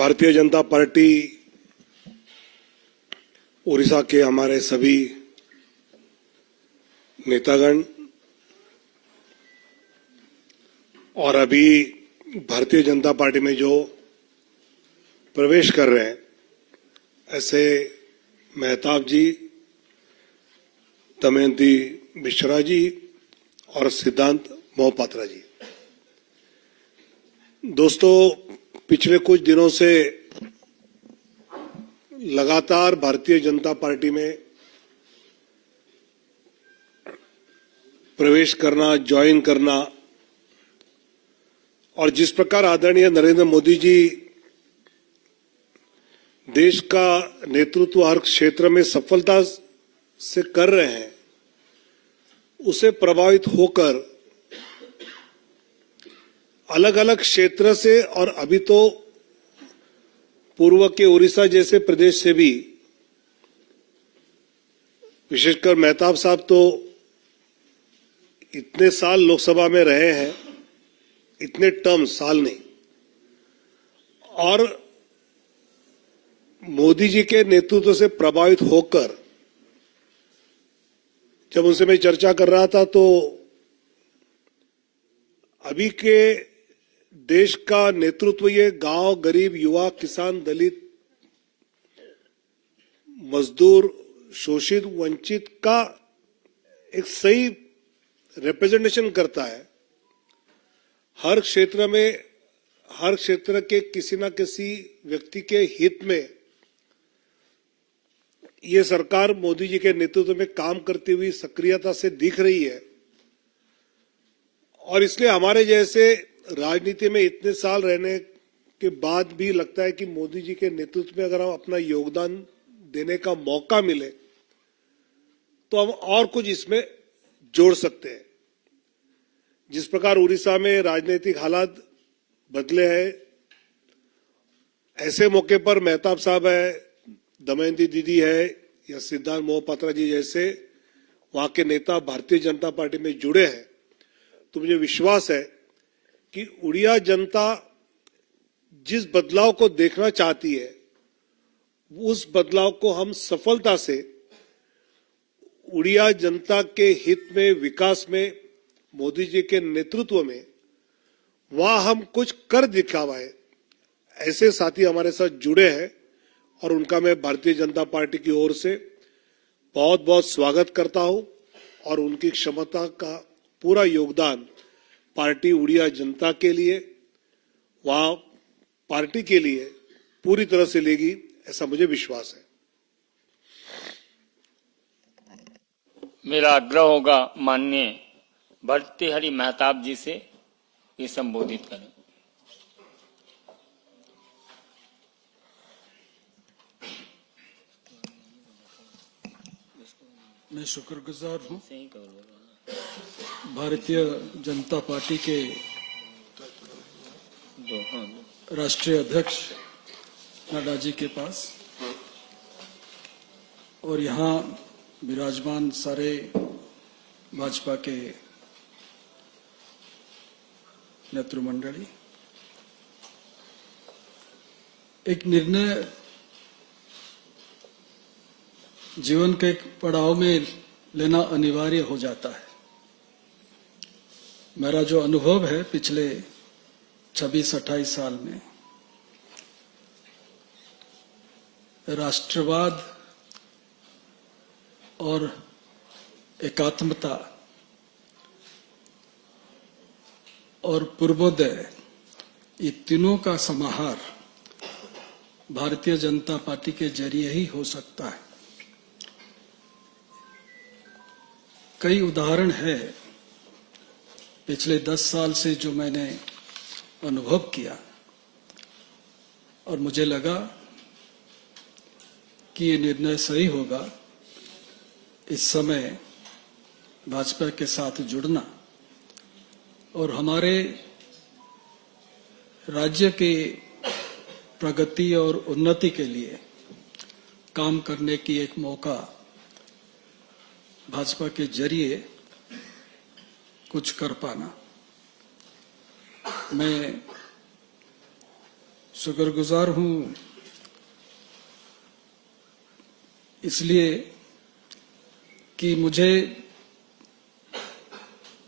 Bharatiya Janata party Orissa के हमारे सभी नेतागण और अभी भारतीय जनता पार्टी में जो प्रवेश कर रहे हैं ऐसे मेहताब जी, दमयंती मिश्रा जी और सिद्धांत मोहपात्रा जी। दोस्तों, पिछले कुछ दिनों से लगातार भारतीय जनता पार्टी में प्रवेश करना, ज्वाइन करना और जिस प्रकार आदरणीय नरेंद्र मोदी जी देश का नेतृत्व हर क्षेत्र में सफलता से कर रहे हैं, उसे प्रभावित होकर अलग अलग क्षेत्र से और अभी तो पूर्व के उड़ीसा जैसे प्रदेश से भी, विशेषकर मेहताब साहब तो इतने साल लोकसभा में रहे हैं, इतने टर्म, साल नहीं, और मोदी जी के नेतृत्व से प्रभावित होकर जब उनसे मैं चर्चा कर रहा था तो अभी के देश का नेतृत्व ये गांव, गरीब, युवा, किसान, दलित, मजदूर, शोषित, वंचित का एक सही रिप्रेजेंटेशन करता है। हर क्षेत्र में, हर क्षेत्र के किसी न किसी व्यक्ति के हित में ये सरकार मोदी जी के नेतृत्व में काम करती हुई सक्रियता से दिख रही है। और इसलिए हमारे जैसे राजनीति में इतने साल रहने के बाद भी लगता है कि मोदी जी के नेतृत्व में अगर हम अपना योगदान देने का मौका मिले तो हम और कुछ इसमें जोड़ सकते हैं। जिस प्रकार उड़ीसा में राजनीतिक हालात बदले हैं, ऐसे मौके पर मेहताब साहब है, दमयंती दीदी है या सिद्धांत मोहपात्रा जी जैसे वहां के नेता भारतीय जनता पार्टी में जुड़े हैं, तो मुझे विश्वास है कि उड़िया जनता जिस बदलाव को देखना चाहती है, उस बदलाव को हम सफलता से उड़िया जनता के हित में, विकास में, मोदी जी के नेतृत्व में वहां हम कुछ कर दिखावाए, ऐसे साथी हमारे साथ जुड़े हैं और उनका मैं भारतीय जनता पार्टी की ओर से बहुत बहुत स्वागत करता हूं और उनकी क्षमता का पूरा योगदान पार्टी उड़िया जनता के लिए, वहां पार्टी के लिए पूरी तरह से लेगी, ऐसा मुझे विश्वास है। मेरा आग्रह होगा माननीय भर्तृहरि मेहताब जी से ये संबोधित करें। मैं शुक्रगुजार हूं भारतीय जनता पार्टी के राष्ट्रीय अध्यक्ष नड्डा जी के पास और यहाँ विराजमान सारे भाजपा के नेतृमंडली। एक निर्णय जीवन के एक पड़ाव में लेना अनिवार्य हो जाता है। मेरा जो अनुभव है पिछले 26-28 साल में, राष्ट्रवाद और एकात्मता और पूर्वोदय, ये तीनों का समाहार भारतीय जनता पार्टी के जरिए ही हो सकता है। कई उदाहरण है पिछले 10 साल से जो मैंने अनुभव किया और मुझे लगा कि ये निर्णय सही होगा इस समय भाजपा के साथ जुड़ना और हमारे राज्य के प्रगति और उन्नति के लिए काम करने की एक मौका भाजपा के जरिए कुछ कर पाना। मैं शुक्रगुजार हूं इसलिए कि मुझे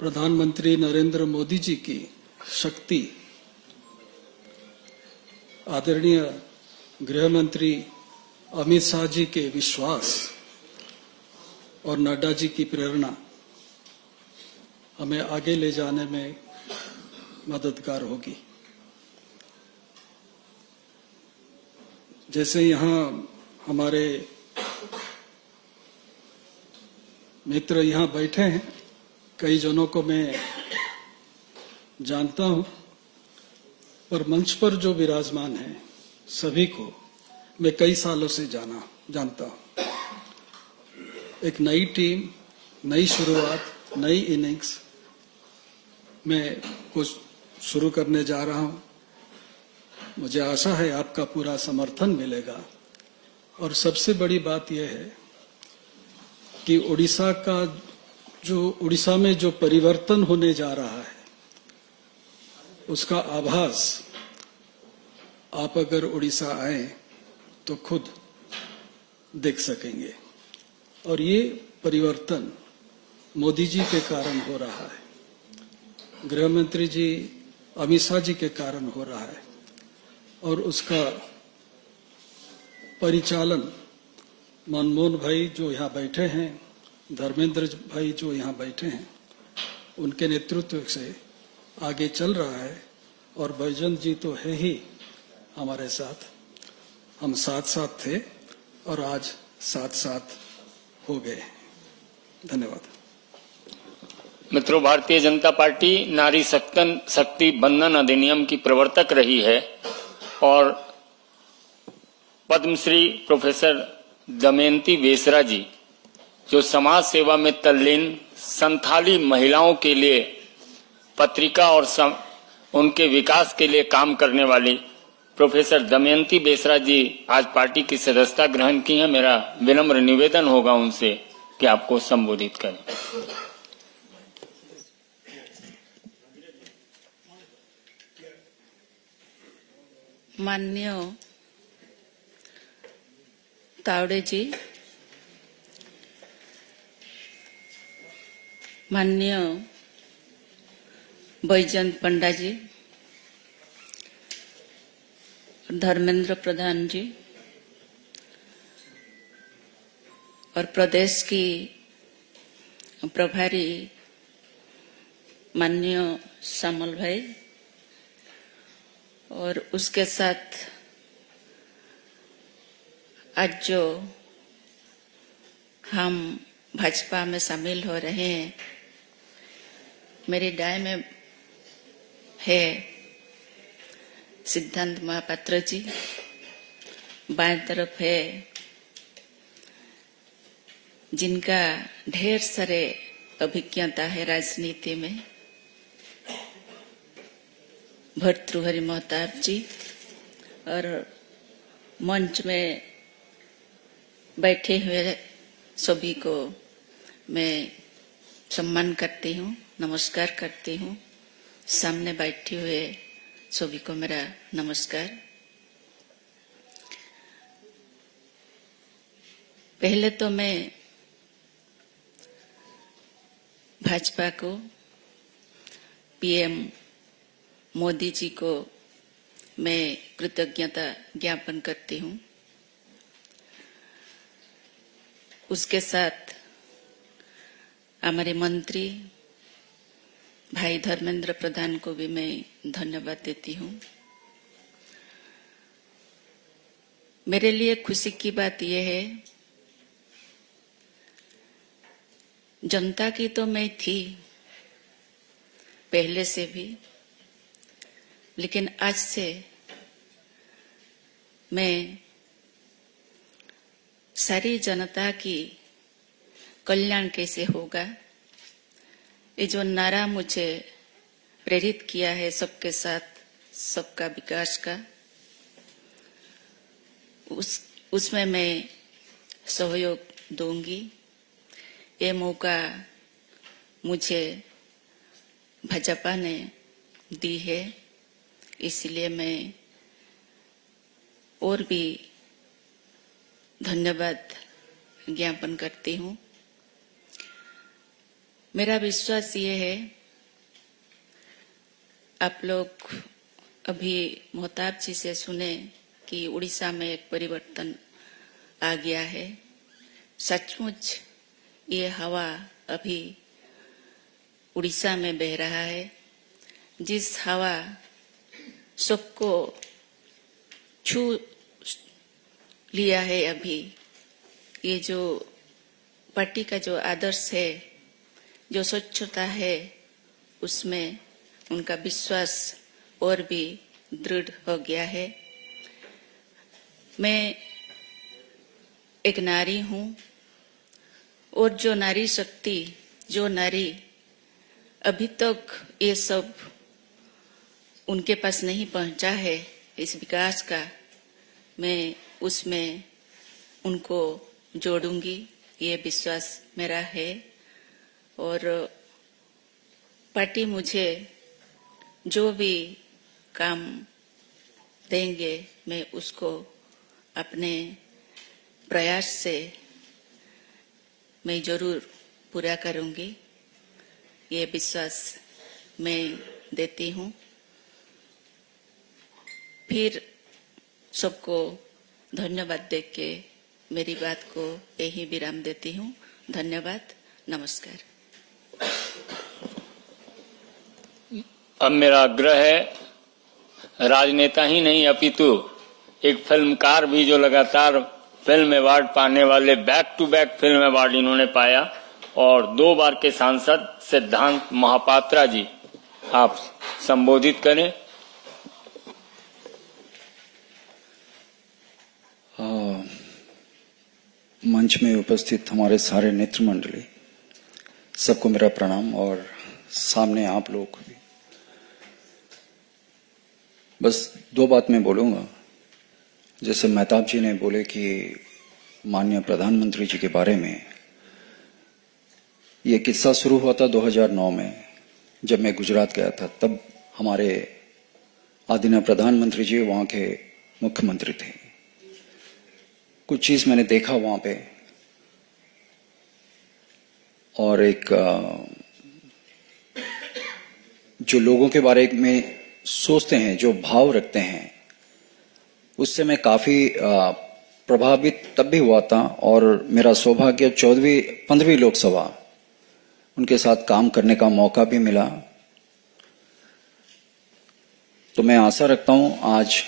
प्रधानमंत्री नरेंद्र मोदी जी की शक्ति, आदरणीय गृह मंत्री अमित शाह जी के विश्वास और नड्डा जी की प्रेरणा हमें आगे ले जाने में मददगार होगी। जैसे यहाँ हमारे मित्र यहाँ बैठे हैं, कई जनों को मैं जानता हूं, और मंच पर जो विराजमान हैं सभी को मैं कई सालों से जानता हूं। एक नई टीम, नई शुरुआत, नई इनिंग्स में कुछ शुरू करने जा रहा हूं। मुझे आशा है आपका पूरा समर्थन मिलेगा। और सबसे बड़ी बात यह है कि उड़ीसा में जो परिवर्तन होने जा रहा है उसका आभास आप अगर उड़ीसा आए तो खुद देख सकेंगे। और ये परिवर्तन मोदी जी के कारण हो रहा है, गृह मंत्री जी अमित शाह जी के कारण हो रहा है, और उसका परिचालन मनमोहन भाई जो यहाँ बैठे हैं, धर्मेंद्र भाई जो यहाँ बैठे हैं, उनके नेतृत्व से आगे चल रहा है। और बैजंत जी तो है ही हमारे साथ, हम साथ साथ थे और आज साथ साथ हो गए। धन्यवाद। मित्रों, भारतीय जनता पार्टी नारी शक्ति बंधन अधिनियम की प्रवर्तक रही है और पद्मश्री प्रोफेसर दमयंती बेसरा जी जो समाज सेवा में तल्लीन संथाली महिलाओं के लिए पत्रिका और उनके विकास के लिए काम करने वाली प्रोफेसर दमयंती बेसरा जी आज पार्टी की सदस्यता ग्रहण की है। मेरा विनम्र निवेदन होगा उनसे कि आपको संबोधित करें। माननीय तावड़े जी, माननीय बैजंत पंडा जी, धर्मेंद्र प्रधान जी और प्रदेश की प्रभारी माननीय श्यामल भाई, और उसके साथ आज जो हम भाजपा में शामिल हो रहे हैं, मेरी दाएं में है सिद्धांत महापात्र जी, बाएं तरफ है जिनका ढेर सारे अभिज्ञता है राजनीति में, भर्तृहरि महताब जी, और मंच में बैठे हुए सभी को मैं सम्मान करती हूँ, नमस्कार करती हूँ। सामने बैठे हुए सभी को मेरा नमस्कार। पहले तो मैं भाजपा को, पीएम मोदी जी को मैं कृतज्ञता ज्ञापन करती हूँ। उसके साथ हमारे मंत्री भाई धर्मेंद्र प्रधान को भी मैं धन्यवाद देती हूँ। मेरे लिए खुशी की बात यह है, जनता की तो मैं थी पहले से भी, लेकिन आज से मैं सारी जनता की कल्याण कैसे होगा, ये जो नारा मुझे प्रेरित किया है सबके साथ सबका विकास का, उसमें मैं सहयोग दूंगी। ये मौका मुझे भाजपा ने दी है, इसलिए मैं और भी धन्यवाद ज्ञापन करती हूँ। मेरा विश्वास ये है, आप लोग अभी मोहताब जी से सुने कि उड़ीसा में एक परिवर्तन आ गया है। सचमुच ये हवा अभी उड़ीसा में बह रहा है, जिस हवा सबको छू लिया है। अभी ये जो पार्टी का जो आदर्श है, जो स्वच्छता है, उसमें उनका विश्वास और भी दृढ़ हो गया है। मैं एक नारी हूँ और जो नारी शक्ति, जो नारी अभी तक ये सब उनके पास नहीं पहुंचा है, इस विकास का, मैं उसमें उनको जोड़ूंगी, ये विश्वास मेरा है। और पार्टी मुझे जो भी काम देंगे, मैं उसको अपने प्रयास से मैं जरूर पूरा करूंगी, ये विश्वास मैं देती हूँ। फिर सबको धन्यवाद देके मेरी बात को यही विराम देती हूँ। धन्यवाद, नमस्कार। अब मेरा आग्रह है, राजनेता ही नहीं अपितु एक फिल्मकार भी, जो लगातार फिल्म अवार्ड पाने वाले, back to back film award इन्होंने पाया, और 2 बार के सांसद सिद्धांत महापात्रा जी, आप संबोधित करें। मंच में उपस्थित हमारे सारे नेत्र मंडली, सबको मेरा प्रणाम, और सामने आप लोग भी। बस 2 बात मैं बोलूंगा। जैसे मेहताब जी ने बोले कि माननीय प्रधानमंत्री जी के बारे में, ये किस्सा शुरू हुआ था 2009 में, जब मैं गुजरात गया था। तब हमारे आदरणीय प्रधानमंत्री जी वहाँ के मुख्यमंत्री थे। कुछ चीज मैंने देखा वहां पे, और एक जो लोगों के बारे में सोचते हैं, जो भाव रखते हैं, उससे मैं काफी प्रभावित तब भी हुआ था। और मेरा सौभाग्य 15वीं लोकसभा उनके साथ काम करने का मौका भी मिला। तो मैं आशा रखता हूं आज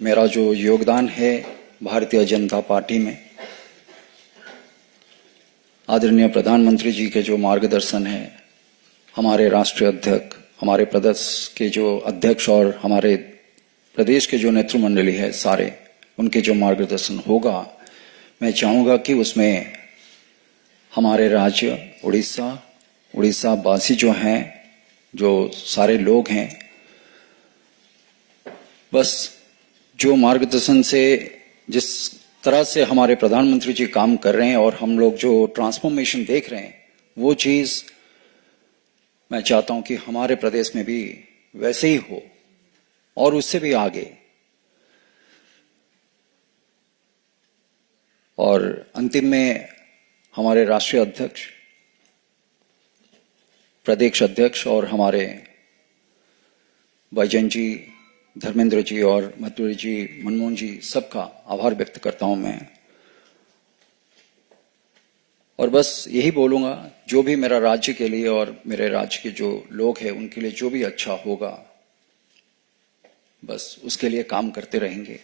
मेरा जो योगदान है भारतीय जनता पार्टी में, आदरणीय प्रधानमंत्री जी के जो मार्गदर्शन है, हमारे राष्ट्रीय अध्यक्ष, हमारे प्रदेश के जो अध्यक्ष और हमारे प्रदेश के जो नेतृमंडली है सारे, उनके जो मार्गदर्शन होगा, मैं चाहूंगा कि उसमें हमारे राज्य उड़ीसा वासी जो हैं, जो सारे लोग हैं, बस जो मार्गदर्शन से, जिस तरह से हमारे प्रधानमंत्री जी काम कर रहे हैं और हम लोग जो ट्रांसफॉर्मेशन देख रहे हैं, वो चीज मैं चाहता हूं कि हमारे प्रदेश में भी वैसे ही हो और उससे भी आगे। और अंतिम में हमारे राष्ट्रीय अध्यक्ष, प्रदेश अध्यक्ष और हमारे बैजयंत जी, धर्मेंद्र जी और मथुरी जी, मनमोहन जी, सबका आभार व्यक्त करता हूं मैं। और बस यही बोलूंगा, जो भी मेरा राज्य के लिए और मेरे राज्य के जो लोग हैं उनके लिए जो भी अच्छा होगा, बस उसके लिए काम करते रहेंगे।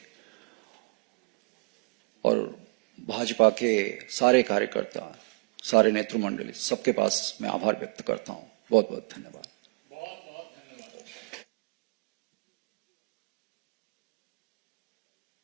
और भाजपा के सारे कार्यकर्ता, सारे नेतृमंडली, सबके पास मैं आभार व्यक्त करता हूं। बहुत बहुत धन्यवाद।